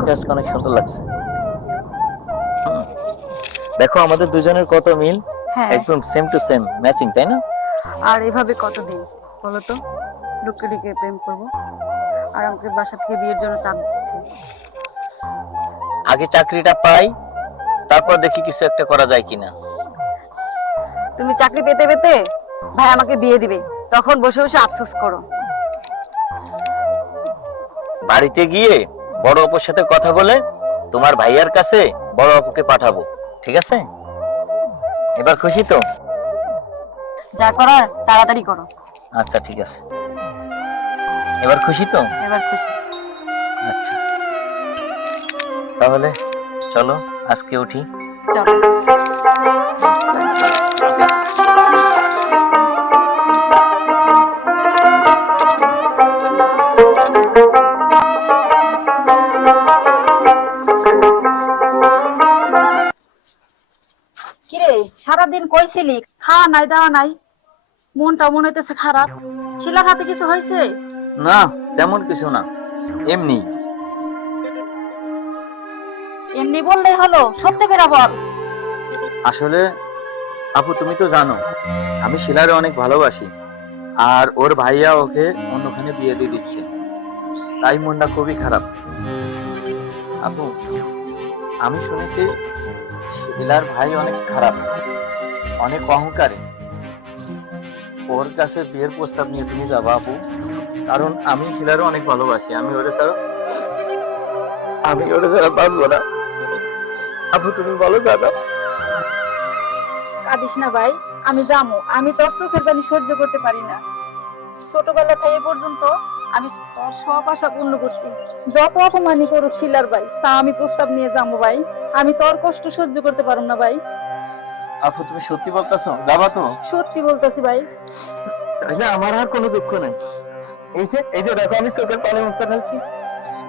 তোমাকে আজকে অনেক সুন্দর লাগছে। দেখো আমাদের দুজনের কত মিল, হ্যাঁ, একদম সেম টু সেম ম্যাচিং, তাই না? আর এভাবে কতদিন বলো তো? লুকে লুকে প্রেম করবো, আর আমাকে বাসা থেকে বিয়ের জন্য চাপ দিচ্ছে। আগে চাকরিটা পাই, তারপর দেখি কিছু একটা করা যায় কিনা। তুমি চাকরি পেতে পেতে ভাই আমাকে বিয়ে দিবে, তখন বসে বসে আফসোস করো। বাড়িতে গিয়ে বড় অপুর সাথে কথা বলে তোমার ভাইয়ার কাছে বড় অপুকে পাঠাবো, ঠিক আছে? এবার খুশি তো? যা করার তাড়াতাড়ি করো। আচ্ছা ঠিক আছে, এবার খুশি তো? এবার খুশি। আচ্ছা তাহলে চলো আজকে উঠি। চলো। কিরে, সারাদিন কইছিলি খাওয়া নাই দাওয়া নাই, মনটা মনে হইতেছে খারাপ। শিলা খাতে কিছু হয়েছে? না তেমন কিছু না, এমনি। এমনি বললেই হলো, সত্যি করে বল। আসলে আপু তুমি তো জানো আমি শিলারে অনেক ভালোবাসি, আর ওর ভাইয়া ওকে অন্যখানে বিয়ে দিয়ে দিচ্ছে, তাই মনটা খুবই খারাপ। আপু আমি শুনেছি শিলার ভাই অনেক খারাপ, অনেক অহংকারী। ওর কাছে বিয়ের প্রস্তাব নিয়ে তুমি যাবা আপু? কারণ আমি শিলারও অনেক ভালোবাসি, আমি ওরে ছাড়া পারবো না। আপু তুমি বলো দাদা। কাঁদিস না ভাই, আমি যাবো। আমি তোর চোখের পানি সহ্য করতে পারি না। ছোটবেলা থেকে এ পর্যন্ত আমি তোর সব আশা পূর্ণ করছি। যত অপমানই করুক শিলার ভাই, তা আমি প্রস্তাব নিয়ে যাবো ভাই। আমি তোর কষ্ট সহ্য করতে পারবো না ভাই। আপু তুমি সত্যি বলতেছো, যাবা তো? সত্যি বলতেছি ভাই। তাহলে আমার আর কোনো দুঃখ নাই। এই যে দেখো আমি চোখের পানি মুছতে ফেলছি।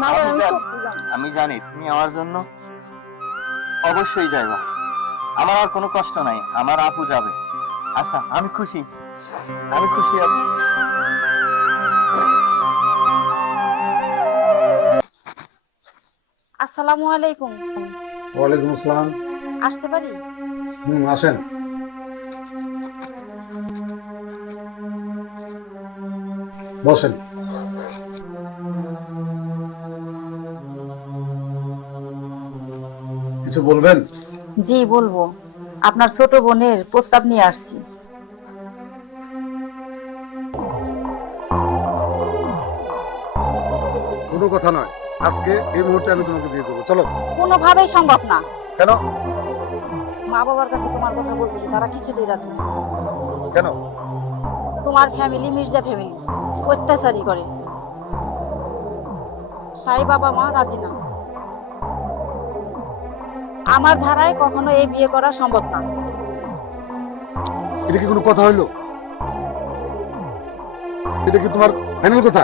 না ভাই, আমি সত্যি যাবো। আমি জানি তুমি আমার জন্য অবশ্যই যাইবা, আমার আর কোনো কষ্ট নাই, আমার আপু যাবে। আচ্ছা আমি খুশি, আমি খুশি আপু। আসসালামু আলাইকুম। ওয়ালাইকুম আসসালাম। আসতে পারি? আসেন। বসেন। কিছু বলবেন? জি বলবো। আপনার ছোট বোনের প্রস্তাব নিয়ে আসছি। কোনো কথা নয়, আজকে এই মুহূর্তে আমি তোমাকে বিয়ে করবো, চলো। কোনোভাবেই সম্ভব না। কেন? মা বাবার কাছে তোমার কথা বলছি, তারা কিছুতেই রাজি না। কেন? তোমার ফ্যামিলি মির্জা ফ্যামিলি, অত্যাচারী করে, তাই বাবা মা রাজি না। আমার ধারায় কখনো এই বিয়ে করা সম্ভব না। এটা কি কোনো কথা হইলো? এটা কি তোমার ফাইনাল কথা?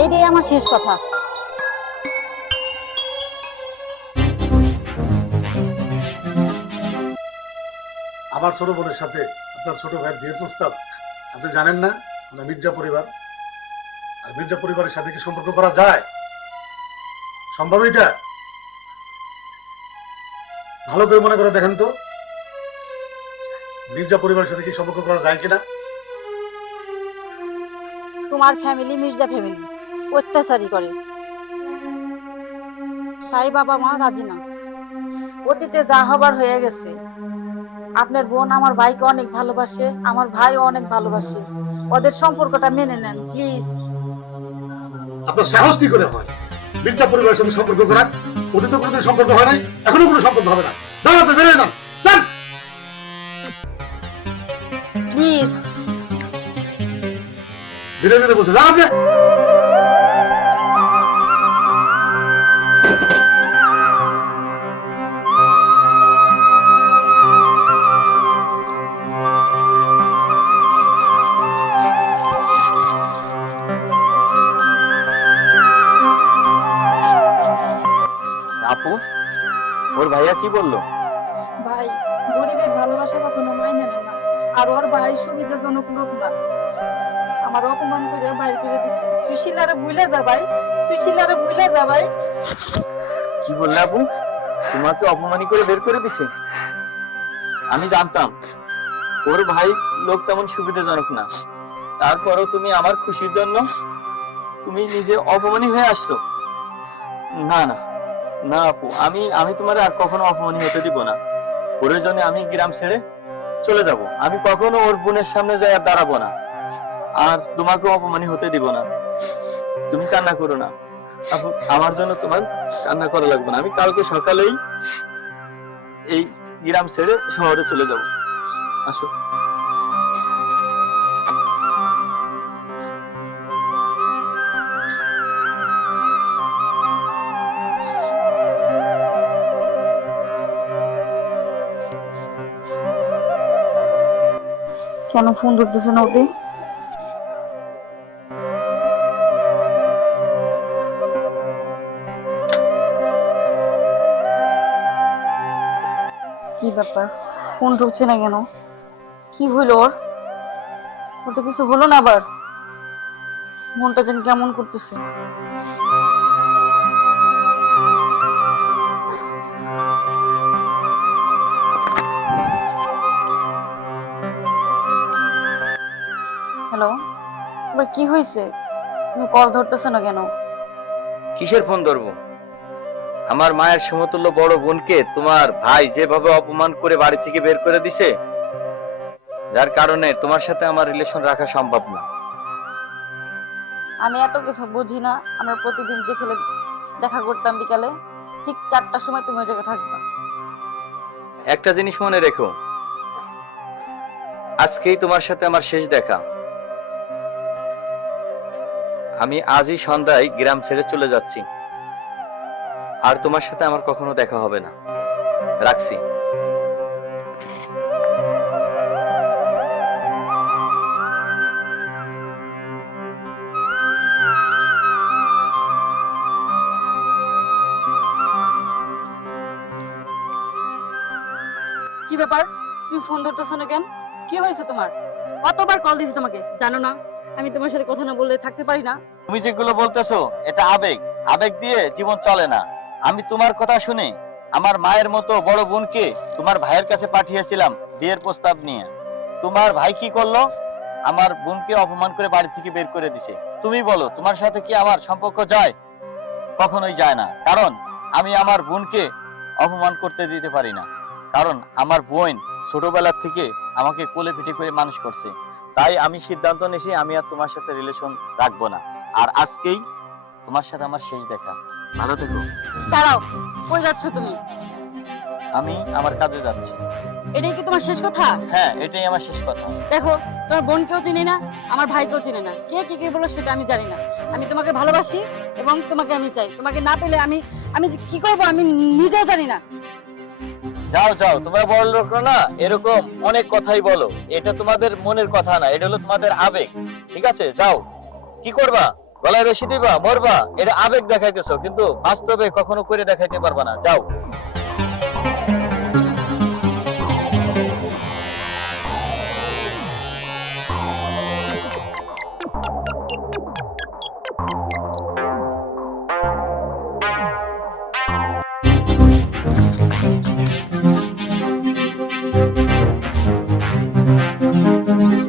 এইটাই আমার শেষ কথা। আমার ছোট বোনের সাথে আপনার ছোট ভাইয়ের বিয়ের প্রস্তাব, আপনি জানেন না আমরা মির্জা পরিবার, আর মির্জা পরিবারের সাথে কি সম্পর্ক করা যায়? সম্ভব এটা? ভালো করে মনে করে দেখেন তো, মির্জা পরিবারের সাথে কি সম্পর্ক করা যায় কিনা? তোমার ফ্যামিলি মির্জা ফ্যামিলি, অত্যাচারী করে, তাই বাবা মা রাজি না। অতীতে যা হবার হয়ে গেছে। আপনার বোন আমার ভাইকে অনেক ভালোবাসে, আমার ভাইও অনেক ভালোবাসে। ওদের সম্পর্কটা মেনে নেন প্লিজ। আপনার সাহস কি করে হয় মির্জা পরিবারের সাথে সম্পর্ক করার? অতীতে কোনোদিন সম্পর্ক হয় নাই, এখনো কোনো সম্পর্ক হবে না। যান আপনি, বেরিয়ে যান, যান। প্লিজ। ধীরে ধীরে বলছে, যান আপনি। আপু ওর ভাইয়া কি বললো? ভাই, গরিবের ভালোবাসা কখনো মাইনে নেন না। আর ওর ভাই সুবিধাজনক লোক না। আমার অপমান করে বাইর করে দিছে। তুই শিলারে ভুলে যা ভাই, তুই শিলারে ভুলে যা ভাই। কি কি বললে আপু? তোমাকে অপমানি করে বের করে দিছে? আমি জানতাম ওর ভাই লোক তেমন সুবিধাজনক না, তারপরও তুমি আমার খুশির জন্য তুমি নিজে অপমানি হয়ে আসছো। না না না আপু, আমি তোমার আর কখনো অপমানি হতে দিব না। প্রয়োজনে আমি গ্রাম ছেড়ে চলে যাব, আমি কখনো ওর বোনের সামনে যাই আর দাঁড়াবো না, আর তোমাকে অপমানি হতে দিব না। তুমি কান্না করো না আপু, আমার জন্য তোমার কান্না করা লাগবে না। আমি কালকে সকালেই এই গ্রাম ছেড়ে শহরে চলে যাব। আসো। কেন ফোন ধরতেছে না ওকে? কি ব্যাপার, ফোন ঢুকছে না কেন? কি হইলো ওর? ওর তো কিছু হলো না আবার? মনটা যেন কেমন করতেছে। হ্যালো, তোমার কি হয়েছে? তুমি কল ধরতেছো না কেন? কিসের ফোন ধরবো? আমার মায়ের সমতুল্য বড় বোনকে তোমার ভাই যেভাবে অপমান করে বাড়ি থেকে বের করে দিছে, যার কারণে তোমার সাথে আমার রিলেশন রাখা সম্ভব না। আমি এত কিছু বুঝি না। আমরা প্রতিদিন যেখানে দেখা করতাম বিকালে, ঠিক 4টার সময় তুমি ওই জায়গায় থাকবা। একটা জিনিস মনে রেখো, আজকেই তোমার সাথে আমার শেষ দেখা। আমি আজই সন্ধ্যায় গ্রাম ছেড়ে চলে যাচ্ছি, আর তোমার সাথে আমার কখনো দেখা হবে না। রাখছি। কি ব্যাপার, তুমি ফোন ধরতেছো না কেন? কি হয়েছে তোমার? কতবার কল দিছি তোমাকে, জানো না আমি তোমার সাথে কথা না বললে থাকতে পারি না? তুমি যেগুলো বলতেছো এটা আবেগ, আবেগ দিয়ে জীবন চলে না। আমি তোমার কথা শুনে আমার মায়ের মতো বড় বোনকে তোমার ভাইয়ের কাছে পাঠিয়েছিলাম বিয়ের প্রস্তাব নিয়ে। তোমার ভাই কি করলো? আমার বোনকে অপমান করে বাড়ি থেকে বের করে দিছে। তুমি বলো, তোমার সাথে কি আমার সম্পর্ক যায়? কখনোই যায় না, কারণ আমি আমার বোনকে অপমান করতে দিতে পারি না। কারণ আমার বোন ছোটবেলা থেকে আমাকে কোলে পিঠে করে মানুষ করছে, তাই আমি সিদ্ধান্ত নিয়েছি আমি আর তোমার সাথে রিলেশন রাখবো না। আর আজকেই তোমার সাথে আমার শেষ দেখা। ভালো থেকো। দাঁড়াও, কই যাচ্ছ তুমি? আমি আমার কাজে যাচ্ছি। এটাই কি তোমার শেষ কথা? হ্যাঁ, এটাই আমার শেষ কথা। দেখো, তোমার বোনকেও চিনি না, আমার ভাইকেও চিনি না, কে কি কি বলো সেটা আমি জানি না। আমি তোমাকে ভালোবাসি এবং তোমাকে আমি চাই। তোমাকে না পেলে আমি আমি যে কি করবো আমি নিজেও জানি না। যাও যাও, তোমরা বড় লোক না, এরকম অনেক কথাই বলো। এটা তোমাদের মনের কথা না, এটা হলো তোমাদের আবেগ। ঠিক আছে, যাও। কি করবা? গলায় রশি দিবা, মরবা? এটা আবেগ দেখাইতেছো, কিন্তু বাস্তবে কখনো করে দেখাইতে পারবা না। যাও।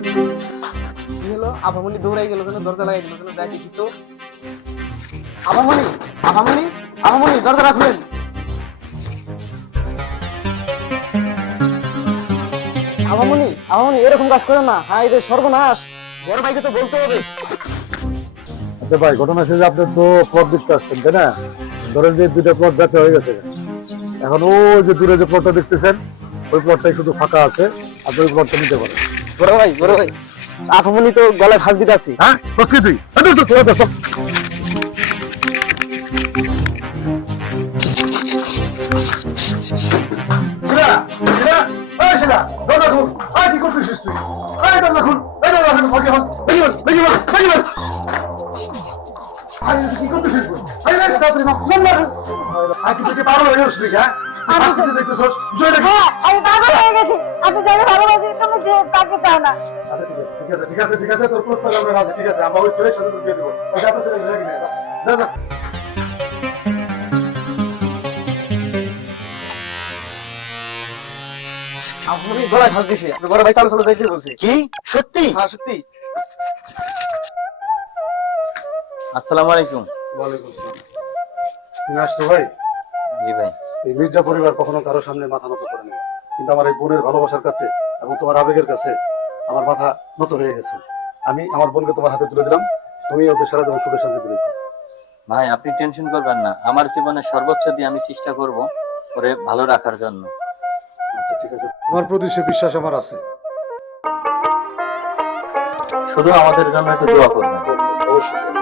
কি হলো? আভামনি দৌড়াই গেল কেন? দরজা লাগাই দিল কেন? দেখি কি তো। আভামনি, আভামনি, আভামনি, দরজা রাখলেন? আভামনি, আভামনি, এরকম কাজ করে না। হাই রে সর্বনাশ! বড় ভাইকে তো বলতে হবে। আচ্ছা ভাই, ঘটনা শেষে আপনি তো প্লট দেখতে আসছেন, তাই না? ধরেন যে 2টা প্লট বেচা হয়ে গেছে। এখন ওই যে দূরে যে প্লটটা দেখতেছেন, ওই প্লটটাই শুধু ফাঁকা আছে, আপনি ওই প্লটটা নিতে পারেন। বড় ভাই, বড় ভাই, আভামনি তো গলায় ফাঁস দিতে আছি। হ্যাঁ, বসকি তুই শিলা, শিলা, এই শিলা, দরজা খুল। এই কি করতেছিস তুই? এই দরজা খুল, এই দরজা খুল, ওকে হল, বেরিয়ে বল, বেরিয়ে বল, বেরিয়ে বল। এই কি করতেছিস তুই? এই রে, তাড়াতাড়ি না, না, না। আর কি তুই পাগল হয়ে গেছিস তুই, হ্যাঁ? আমি তুই তো- দেখতেছিস, জয় দেখি। হ্যাঁ, আমি পাগল হয়ে গেছি। আপনি যাকে ভালোবাসি তুমি যে তাকে চাও না। আচ্ছা ঠিক আছে, ঠিক আছে, ঠিক আছে, তোর প্রস্তাব আমরা রাজি, ঠিক আছে, আমরা ওই ছেলের সাথে তোর বিয়ে দেবো। ওই আপনার ছেলে রেখে নে, যা, যা। গলায় ফাঁস দিছে আপনার বড় ভাই চালো চালো যাইতে বলছে। কি সত্যি? হ্যাঁ সত্যি। আসসালামু আলাইকুম। ওয়ালাইকুম আসসালাম। তুমি আসছো ভাই? জি ভাই। এই মির্জা পরিবার কখনো কারোর সামনে মাথা নত করেনি, কিন্তু আমার এই বোনের ভালোবাসার কাছে এবং তোমার আবেগের কাছে আমার মাথা নত হয়ে গেছে। আমি আমার বোনকে তোমার হাতে তুলে দিলাম, তুমি ওকে সারা জীবন সুখে শান্তি দিবে। ভাই আপনি টেনশন করবেন না, আমার জীবনে সর্বোচ্চ দিয়ে আমি চেষ্টা করব ওরে ভালো রাখার জন্য। আচ্ছা ঠিক আছে, তোমার প্রতি সে বিশ্বাস আমার আছে। শুধু আমাদের জন্য একটু দোয়া করবেন। অবশ্যই।